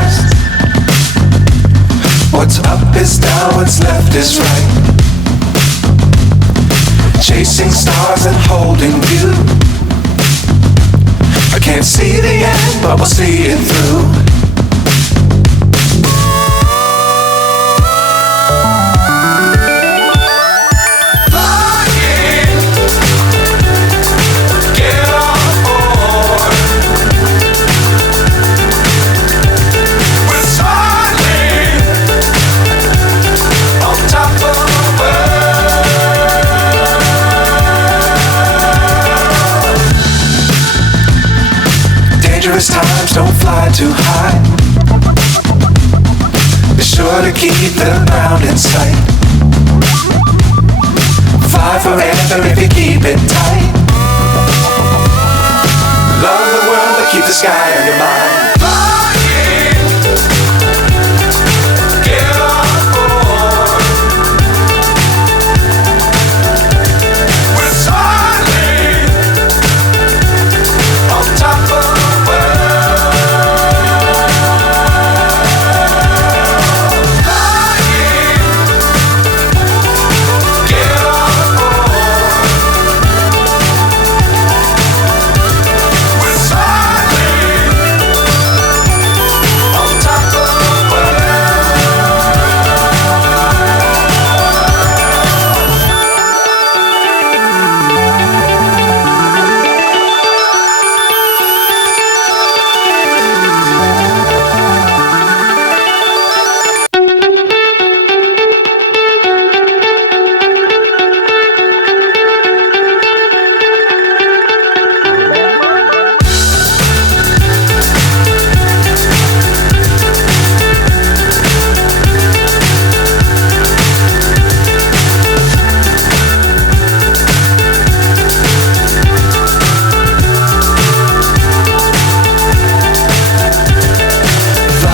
hypnotized. What's up is down, what's left is right. Chasing stars and holding you. I can't see the end, but we'll see it through. Dangerous times, don't fly too high. Be sure to keep the ground in sight. Fly forever if you keep it tight. Love the world, but keep the sky on your mind.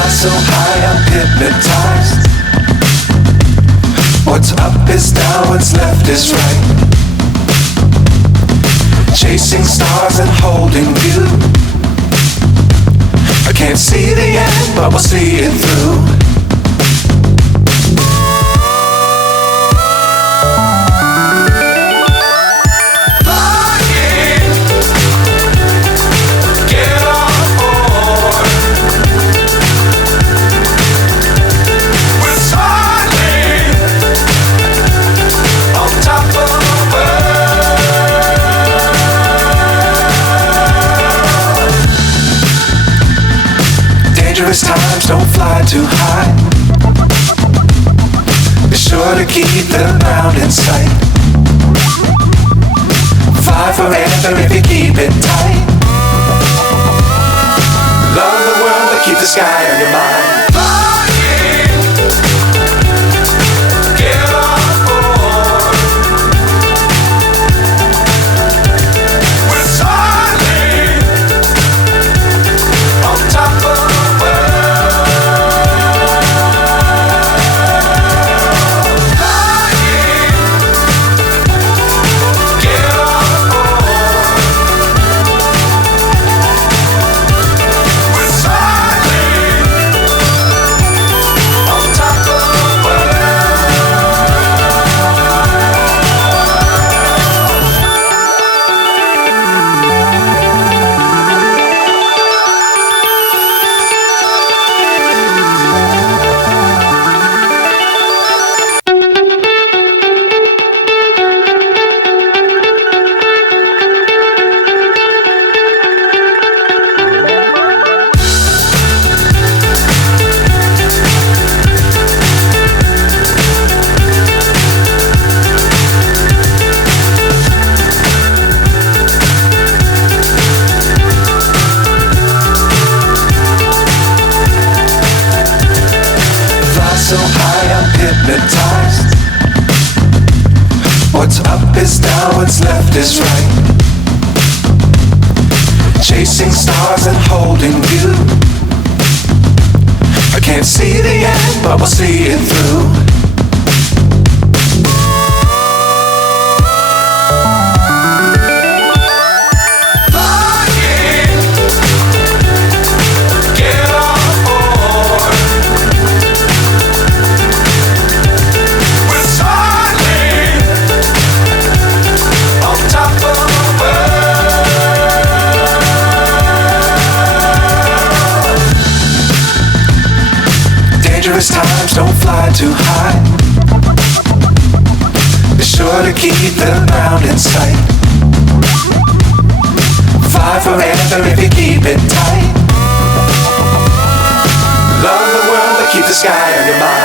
So high, I'm hypnotized. What's up is down, what's left is right. Chasing stars and holding you. I can't see the end, but we'll see it through. Dangerous times, don't fly too high. Be sure to keep the ground in sight. Fly forever if you keep it tight. Love the world, but keep the sky on your mind. So high, I'm hypnotized. What's up is down, what's left is right. Chasing stars and holding you. I can't see the end, but we'll see it through. Get on board. Dangerous times, don't fly too high. Be sure to keep the ground in sight. Fly forever if you keep it tight. Love the world, but keep the sky on your mind.